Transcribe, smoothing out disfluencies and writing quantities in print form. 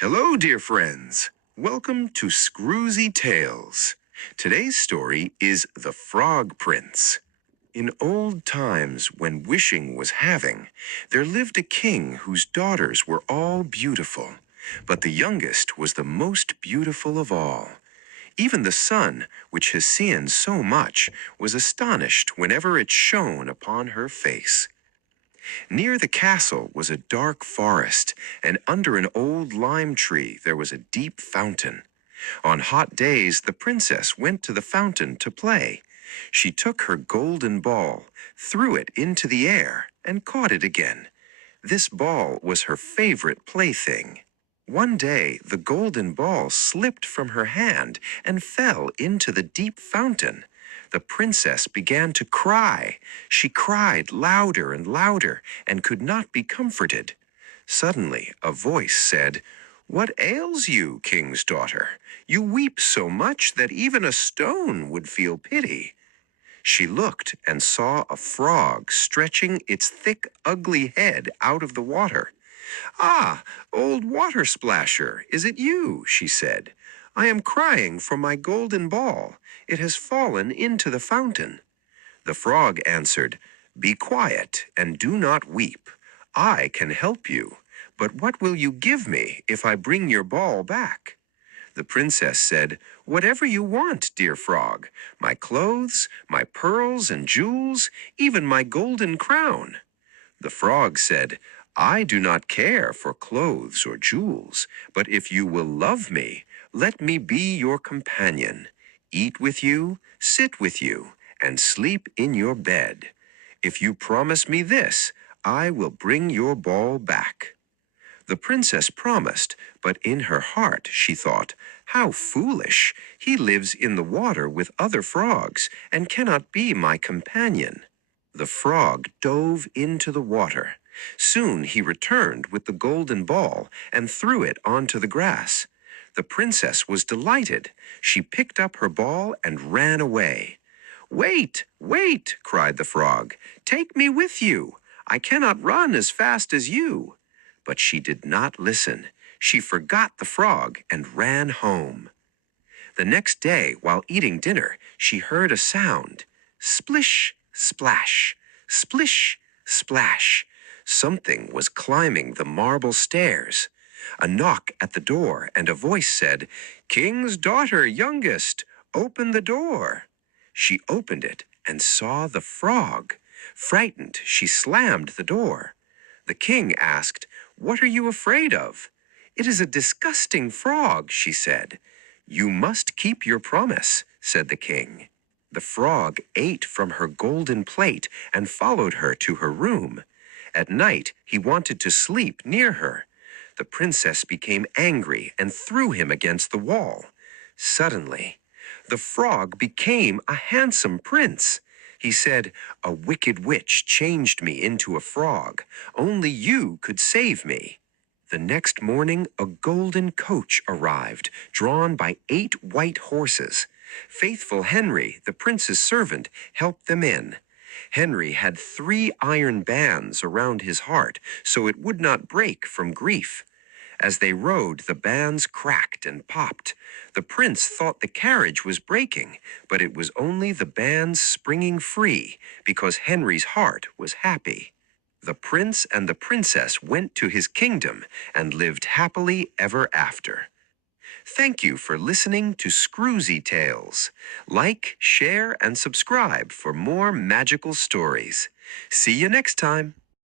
Hello, dear friends. Welcome to Scroozy Tales. Today's story is The Frog Prince. In old times, when wishing was having, there lived a king whose daughters were all beautiful, but the youngest was the most beautiful of all. Even the sun, which has seen so much, was astonished whenever it shone upon her face. Near the castle was a dark forest, and under an old lime tree there was a deep fountain. On hot days the princess went to the fountain to play. She took her golden ball, threw it into the air, and caught it again. This ball was her favorite plaything. One day the golden ball slipped from her hand and fell into the deep fountain. The princess began to cry. She cried louder and louder and could not be comforted. Suddenly a voice said, "What ails you, king's daughter? You weep so much that even a stone would feel pity." She looked and saw a frog stretching its thick, ugly head out of the water. "Ah, old water splasher, is it you?" she said. "I am crying for my golden ball. It has fallen into the fountain." The frog answered, "Be quiet and do not weep. I can help you. But what will you give me if I bring your ball back?" The princess said, "Whatever you want, dear frog. My clothes, my pearls and jewels, even my golden crown." The frog said, "I do not care for clothes or jewels, but if you will love me, let me be your companion, eat with you, sit with you, and sleep in your bed. If you promise me this, I will bring your ball back." The princess promised, but in her heart she thought, "How foolish! He lives in the water with other frogs and cannot be my companion." The frog dove into the water. Soon he returned with the golden ball and threw it onto the grass. The princess was delighted. She picked up her ball and ran away. "Wait, wait," cried the frog. "Take me with you. I cannot run as fast as you." But she did not listen. She forgot the frog and ran home. The next day, while eating dinner, she heard a sound. Splish, splash, splish, splash. Something was climbing the marble stairs. A knock at the door, and a voice said, "King's daughter, youngest, open the door." She opened it and saw the frog. Frightened, she slammed the door. The king asked, "What are you afraid of?" "It is a disgusting frog," she said. "You must keep your promise," said the king. The frog ate from her golden plate and followed her to her room. At night, he wanted to sleep near her. The princess became angry and threw him against the wall. Suddenly, the frog became a handsome prince. He said, "A wicked witch changed me into a frog. Only you could save me." The next morning, a golden coach arrived, drawn by 8 white horses. Faithful Henry, the prince's servant, helped them in. Henry had 3 iron bands around his heart, so it would not break from grief. As they rode, the bands cracked and popped. The prince thought the carriage was breaking, but it was only the bands springing free, because Henry's heart was happy. The prince and the princess went to his kingdom and lived happily ever after. Thank you for listening to Scroozy Tales. Like, share, and subscribe for more magical stories. See you next time.